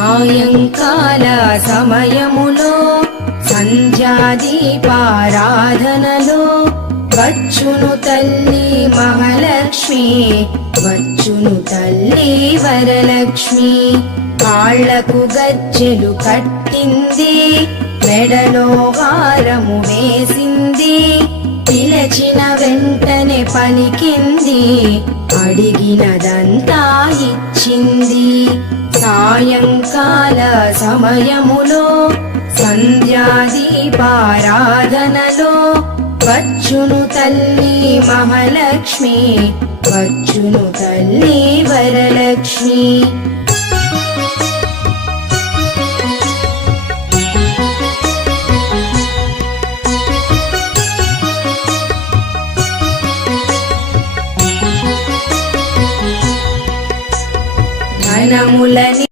సాయంకాల సమయములో సంధ్యాదీపారాధనలో వచ్చును తల్లి మహాలక్ష్మి, వచ్చును తల్లి వరలక్ష్మి. కాళ్లకు గజ్జెలు కట్టింది, మెడలో హారము వేసింది, పిలచిన వెంటనే పలికింది, అడిగినదంతా ఇచ్చింది. సాయంకాల సమయములో సంధ్యాదీపారాధనలో వచ్చును తల్లి మహాలక్ష్మి, వచ్చును తల్లి వరలక్ష్మి. ధనములని